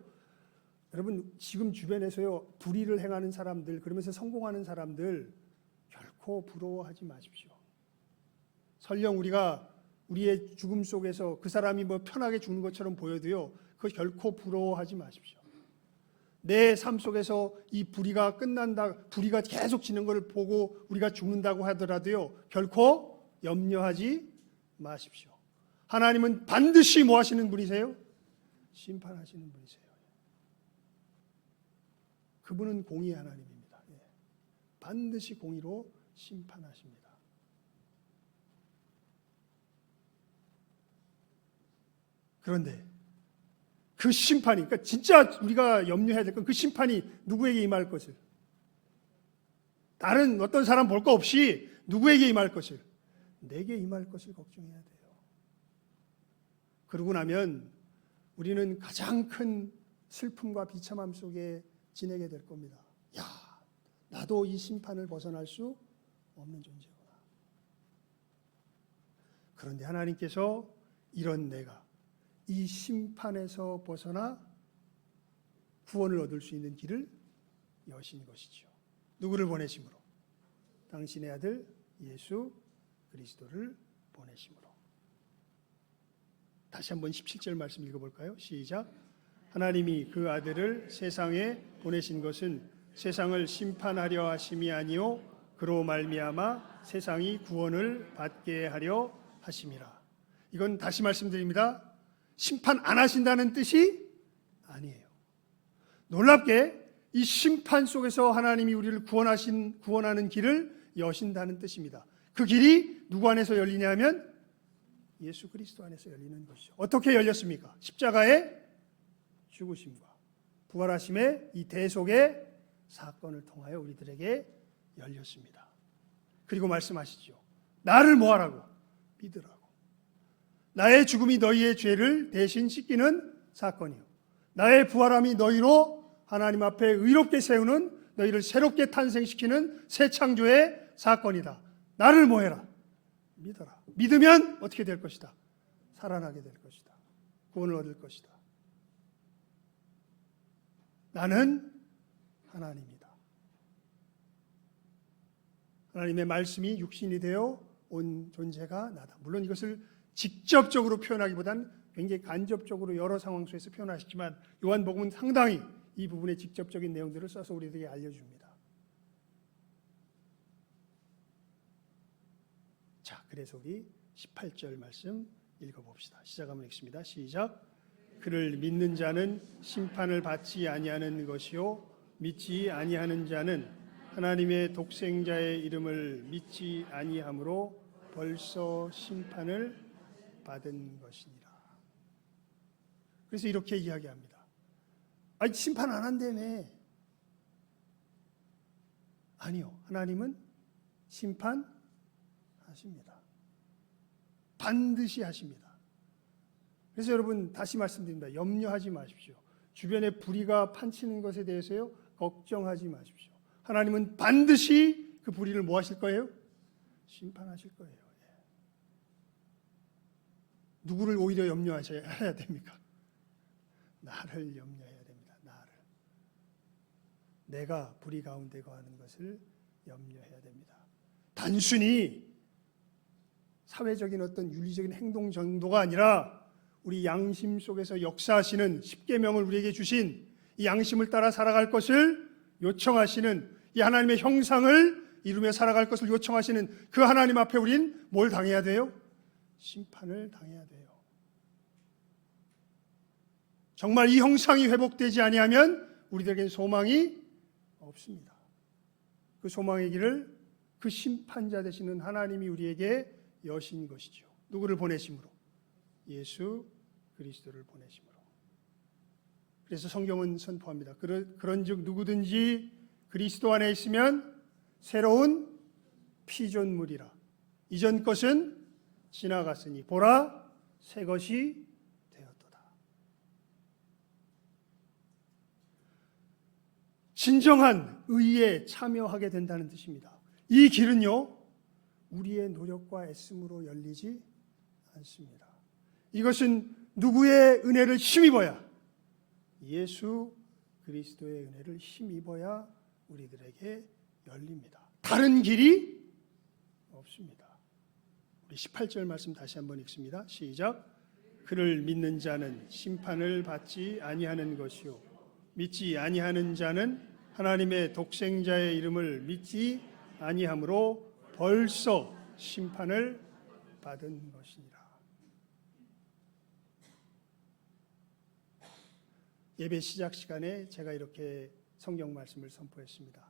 여러분 지금 주변에서요 불의를 행하는 사람들, 그러면서 성공하는 사람들 결코 부러워하지 마십시오. 설령 우리가 우리의 죽음 속에서 그 사람이 뭐 편하게 죽는 것처럼 보여도요 그거 결코 부러워하지 마십시오. 내 삶 속에서 이 불의가 끝난다, 불의가 계속 지는 것을 보고 우리가 죽는다고 하더라도요 결코 염려하지 마십시오. 하나님은 반드시 뭐 하시는 분이세요? 심판하시는 분이세요. 그분은 공의의 하나님입니다. 반드시 공의로 심판하십니다. 그런데 그 심판이, 그러니까 진짜 우리가 염려해야 될 건 그 심판이 누구에게 임할 것을, 다른 어떤 사람 볼 거 없이 누구에게 임할 것을, 내게 임할 것을 걱정해야 돼요. 그러고 나면 우리는 가장 큰 슬픔과 비참함 속에 지내게 될 겁니다. 야, 나도 이 심판을 벗어날 수 없는 존재구나. 그런데 하나님께서 이런 내가 이 심판에서 벗어나 구원을 얻을 수 있는 길을 여신 것이죠. 누구를 보내심으로? 당신의 아들 예수 그리스도를 보내심으로. 다시 한번 17절 말씀 읽어볼까요? 시작. 하나님이 그 아들을 세상에 보내신 것은 세상을 심판하려 하심이 아니요 그로 말미암아 세상이 구원을 받게 하려 하심이라. 이건 다시 말씀드립니다. 심판 안 하신다는 뜻이 아니에요. 놀랍게 이 심판 속에서 하나님이 우리를 구원하는 길을 여신다는 뜻입니다. 그 길이 누구 안에서 열리냐면 예수 그리스도 안에서 열리는 것이죠. 어떻게 열렸습니까? 십자가의 죽으심과 부활하심의 이 대속의 사건을 통하여 우리들에게 열렸습니다. 그리고 말씀하시죠. 나를 뭐하라고? 믿으라고. 나의 죽음이 너희의 죄를 대신 씻기는 사건이요, 나의 부활함이 너희로 하나님 앞에 의롭게 세우는, 너희를 새롭게 탄생시키는 새 창조의 사건이다. 나를 뭐해라? 믿어라. 믿으면 어떻게 될 것이다? 살아나게 될 것이다. 구원을 얻을 것이다. 나는 하나님이다. 하나님의 말씀이 육신이 되어 온 존재가 나다. 물론 이것을 직접적으로 표현하기보다는 굉장히 간접적으로 여러 상황 속에서 표현하시지만 요한복음은 상당히 이 부분의 직접적인 내용들을 써서 우리에게 알려줍니다. 자, 그래서 우리 18절 말씀 읽어봅시다. 시작하면 읽습니다. 시작. 그를 믿는 자는 심판을 받지 아니하는 것이요 믿지 아니하는 자는 하나님의 독생자의 이름을 믿지 아니하므로 벌써 심판을 받은 것이니라. 그래서 이렇게 이야기합니다. 아니 심판 안 한다며. 아니요. 하나님은 심판하십니다. 반드시 하십니다. 그래서 여러분 다시 말씀드립니다. 염려하지 마십시오. 주변에 불의가 판치는 것에 대해서요 걱정하지 마십시오. 하나님은 반드시 그 불의를 뭐 하실 거예요? 심판하실 거예요. 누구를 오히려 염려하셔야 됩니까? 나를 염려해야 됩니다. 나를. 내가 불의 가운데 거하는 것을 염려해야 됩니다. 단순히 사회적인 어떤 윤리적인 행동 정도가 아니라 우리 양심 속에서 역사하시는 십계명을 우리에게 주신 이 양심을 따라 살아갈 것을 요청하시는 이 하나님의 형상을 이루며 살아갈 것을 요청하시는 그 하나님 앞에 우린 뭘 당해야 돼요? 심판을 당해야 돼요. 정말 이 형상이 회복되지 아니하면 우리들에겐 소망이 없습니다. 그 소망의 길을 그 심판자 되시는 하나님이 우리에게 여신 것이죠. 누구를 보내심으로? 예수 그리스도를 보내심으로. 그래서 성경은 선포합니다. 그런즉 누구든지 그리스도 안에 있으면 새로운 피조물이라. 이전 것은 지나갔으니 보라 새 것이 되었도다. 진정한 의에 참여하게 된다는 뜻입니다. 이 길은요 우리의 노력과 애씀으로 열리지 않습니다. 이것은 누구의 은혜를 힘입어야? 예수 그리스도의 은혜를 힘입어야 우리들에게 열립니다. 다른 길이 없습니다. 우리 18절 말씀 다시 한번 읽습니다. 시작. 그를 믿는 자는 심판을 받지 아니하는 것이요 믿지 아니하는 자는 하나님의 독생자의 이름을 믿지 아니함으로 벌써 심판을 받은 것이니라. 예배 시작 시간에 제가 이렇게 성경 말씀을 선포했습니다.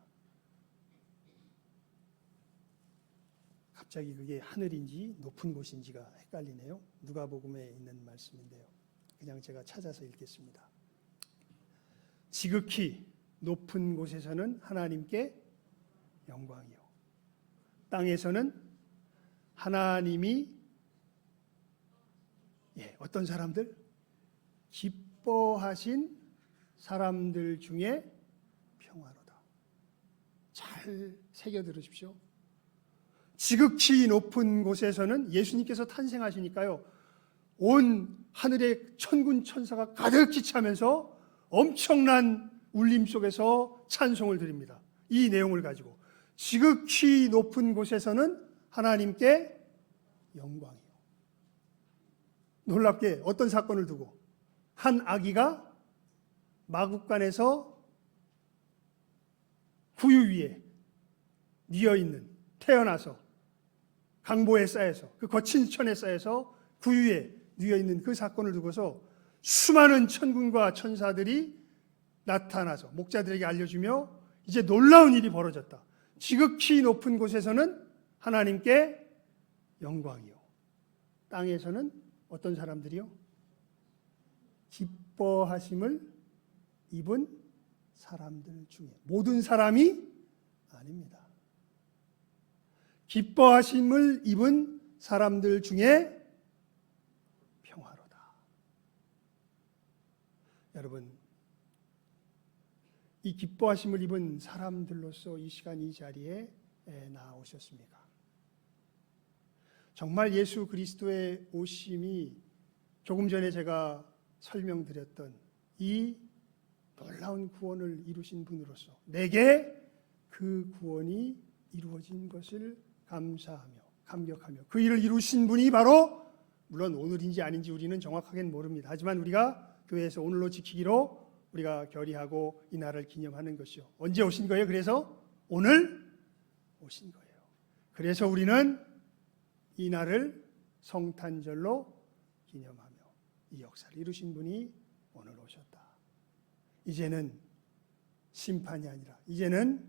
갑자기 그게 하늘인지 높은 곳인지가 헷갈리네요. 누가복음에 있는 말씀인데요. 그냥 제가 찾아서 읽겠습니다. 지극히 높은 곳에서는 하나님께 영광이요 땅에서는 하나님이 어떤 사람들? 기뻐하신 사람들 중에 평화로다. 잘 새겨 들으십시오. 지극히 높은 곳에서는 예수님께서 탄생하시니까요 온 하늘의 천군 천사가 가득히 차면서 엄청난 울림 속에서 찬송을 드립니다. 이 내용을 가지고 지극히 높은 곳에서는 하나님께 영광이요. 놀랍게 어떤 사건을 두고 한 아기가 마국간에서 구유 위에 뉘어있는 태어나서 강보에 쌓여서 그 거친 천에 쌓여서 구유에 뉘어있는 그 사건을 두고서 수많은 천군과 천사들이 나타나서 목자들에게 알려주며 이제 놀라운 일이 벌어졌다. 지극히 높은 곳에서는 하나님께 영광이요 땅에서는 어떤 사람들이요? 기뻐하심을 입은 사람들 중에. 모든 사람이 아닙니다. 기뻐하심을 입은 사람들 중에 평화로다. 여러분, 이 기뻐하심을 입은 사람들로서 이 시간 이 자리에 나오셨습니까? 정말 예수 그리스도의 오심이 조금 전에 제가 설명드렸던 이 놀라운 구원을 이루신 분으로서 내게 그 구원이 이루어진 것을 감사하며 감격하며 그 일을 이루신 분이 바로 물론 오늘인지 아닌지 우리는 정확하게는 모릅니다. 하지만 우리가 교회에서 오늘로 지키기로 우리가 결의하고 이 날을 기념하는 것이요. 언제 오신 거예요? 그래서 오늘 오신 거예요. 그래서 우리는 이 날을 성탄절로 기념하며 이 역사를 이루신 분이 오늘 오셨다. 이제는 심판이 아니라 이제는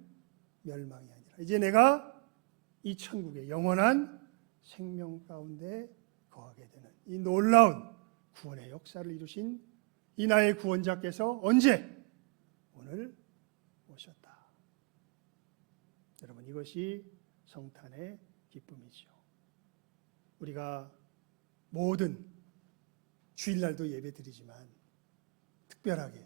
멸망이 아니라 이제 내가 이 천국의 영원한 생명 가운데 거하게 되는 이 놀라운 구원의 역사를 이루신 이 나의 구원자께서 언제? 오늘 오셨다. 여러분, 이것이 성탄의 기쁨이죠. 우리가 모든 주일날도 예배드리지만 특별하게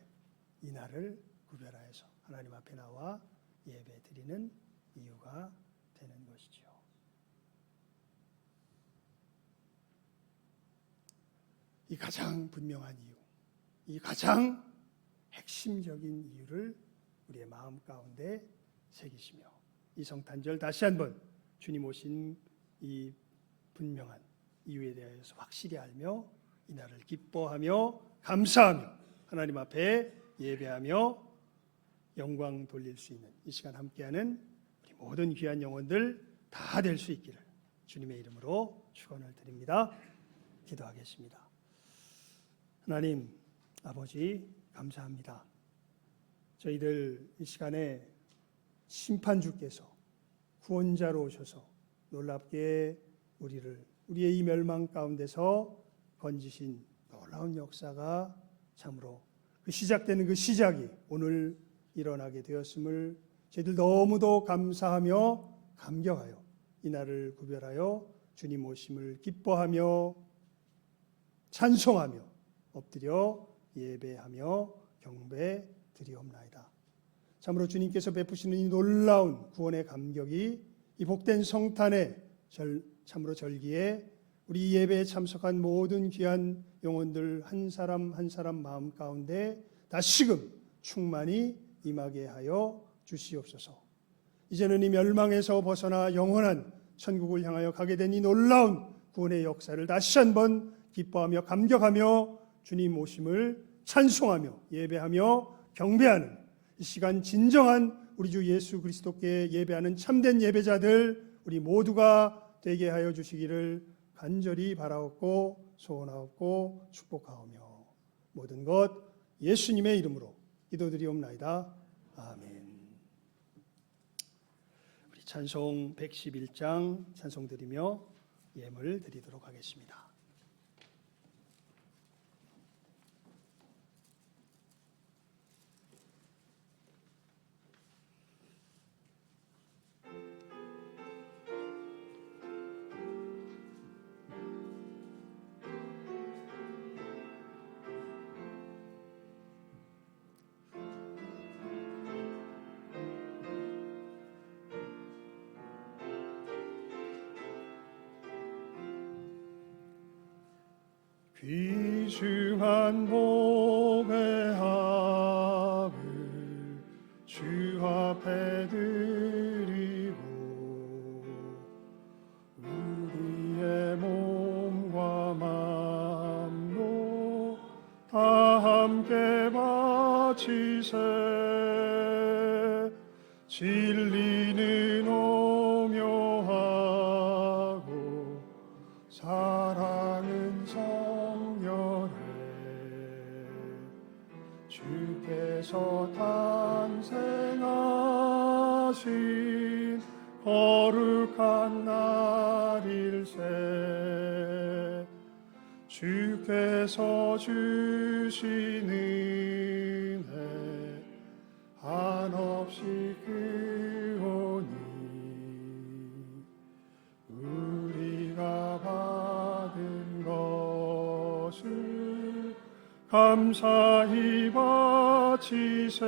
이 날을 구별하여서 하나님 앞에 나와 예배드리는 이유가 되는 것이죠. 이 가장 분명한 이유, 이 가장 핵심적인 이유를 우리의 마음 가운데 새기시며 이 성탄절 다시 한번 주님 오신 이 분명한 이유에 대해서 확실히 알며 이 날을 기뻐하며 감사하며 하나님 앞에 예배하며 영광 돌릴 수 있는 이 시간 함께하는 우리 모든 귀한 영혼들 다 될 수 있기를 주님의 이름으로 축원을 드립니다. 기도하겠습니다. 하나님 아버지 감사합니다. 저희들 이 시간에 심판주께서 구원자로 오셔서 놀랍게 우리의 이 멸망 가운데서 건지신 놀라운 역사가 참으로 시작되는 그 시작이 오늘 일어나게 되었음을 저희들 너무도 감사하며 감격하여 이 날을 구별하여 주님 오심을 기뻐하며 찬송하며 엎드려 예배하며 경배 드리옵나이다. 참으로 주님께서 베푸시는 이 놀라운 구원의 감격이 이 복된 성탄의 참으로 절기에 우리 예배에 참석한 모든 귀한 영혼들 한 사람 한 사람 마음 가운데 다시금 충만히 임하게 하여 주시옵소서. 이제는 이 멸망에서 벗어나 영원한 천국을 향하여 가게 된 이 놀라운 구원의 역사를 다시 한번 기뻐하며 감격하며 주님 오심을 찬송하며 예배하며 경배하는 이 시간 진정한 우리 주 예수 그리스도께 예배하는 참된 예배자들 우리 모두가 되게 하여 주시기를 간절히 바라옵고 소원하옵고 축복하오며 모든 것 예수님의 이름으로 기도드리옵나이다. 아멘. 우리 찬송 111장 찬송 드리며 예물 드리도록 하겠습니다. 귀중한 복의 합을 주 앞에 드리고 우리의 몸과 마음도 다 함께 바치세. 진리는 오묘하고 사랑은 성결해. 주께서 탄생하신 거룩한 날일세. 주께서 주신 은혜 한없이 크오니 우리가 받은 것을 감사히 바치세.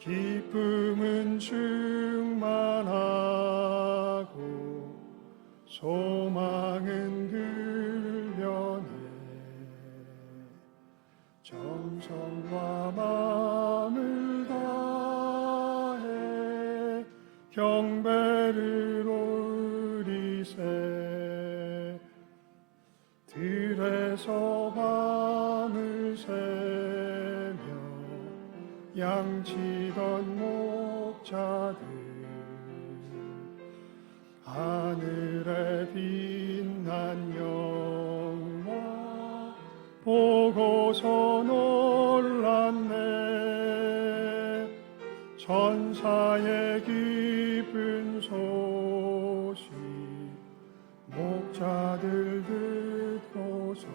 기쁨은 충만하고 소망은 들려내. 정성과 마음을 다해 경배를 올리세. 들에서 밤을 새며 양치던 목자들 하늘에 빛난 영광 보고서 놀랐네. 천사의 기쁜 소식 목자들 듣고서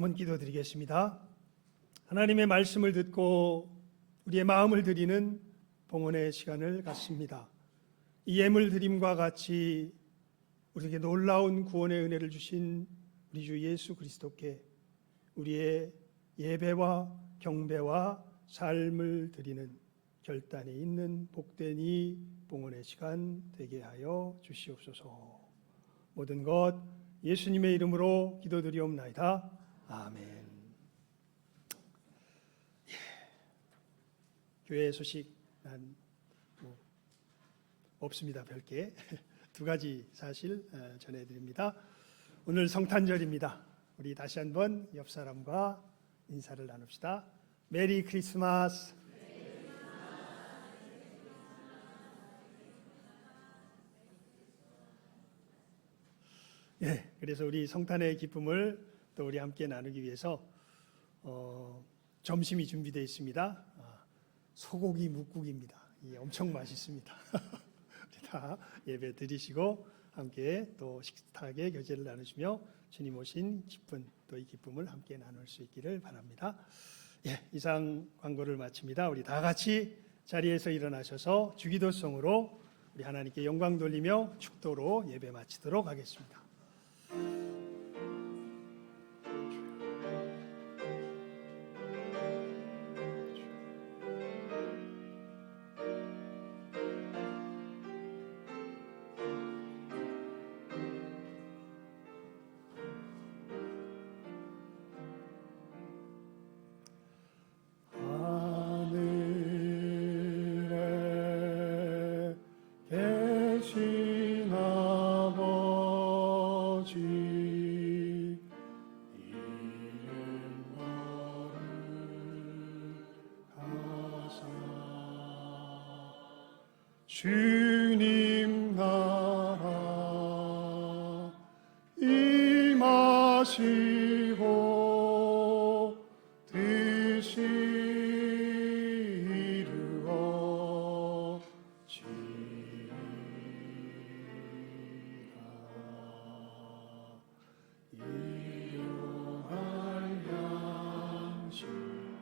한번 기도드리겠습니다. 하나님의 말씀을 듣고 우리의 마음을 드리는 봉헌의 시간을 갖습니다. 이 예물 드림과 같이 우리에게 놀라운 구원의 은혜를 주신 우리 주 예수 그리스도께 우리의 예배와 경배와 삶을 드리는 결단이 있는 복된 이 봉헌의 시간 되게 하여 주시옵소서. 모든 것 예수님의 이름으로 기도드리옵나이다. 아멘. 교회 소식 없습니다. 별게 두 가지 사실 전해드립니다. 오늘 성탄절입니다. 우리 다시 한번 옆 사람과 인사를 나눕시다. 메리 크리스마스. 예, 그래서 우리 성탄의 기쁨을 또 우리 함께 나누기 위해서 점심이 준비되어 있습니다. 소고기 묵국입니다. 엄청 맛있습니다. 우리 다 예배 드리시고 함께 또 식탁에 교제를 나누시며 주님 오신 기쁜 또 이 기쁨을 함께 나눌 수 있기를 바랍니다. 예, 이상 광고를 마칩니다. 우리 다 같이 자리에서 일어나셔서 주기도송으로 우리 하나님께 영광 돌리며 축도로 예배 마치도록 하겠습니다. 주님 나라 임하시고 뜻이 이루어지리라. 일용할 양식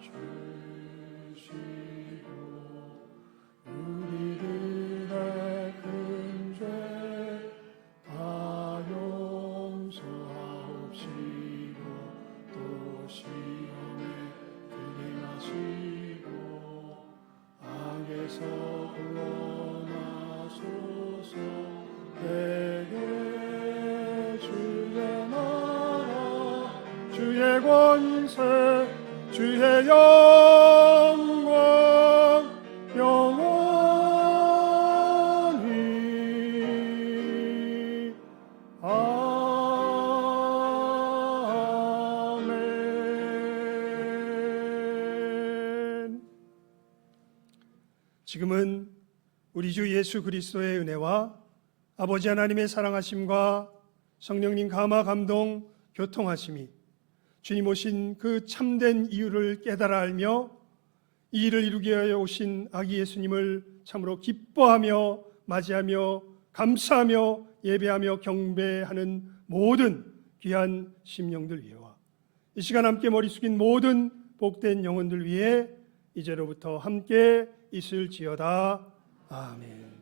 주시고 우리들의 큰 죄 다 용서하옵시고 또 시험에 들게 마시고 악에서 구원하소서. 내게 주의 나라 주의 권세 주의 영광 영원히 아멘. 지금은 우리 주 예수 그리스도의 은혜와 아버지 하나님의 사랑하심과 성령님 감화 감동 교통하심이 주님 오신 그 참된 이유를 깨달아 알며 이 일을 이루게 하여 오신 아기 예수님을 참으로 기뻐하며 맞이하며 감사하며 예배하며 경배하는 모든 귀한 심령들 위해와 이 시간 함께 머리 숙인 모든 복된 영혼들 위해 이제로부터 함께 있을지어다. 아멘.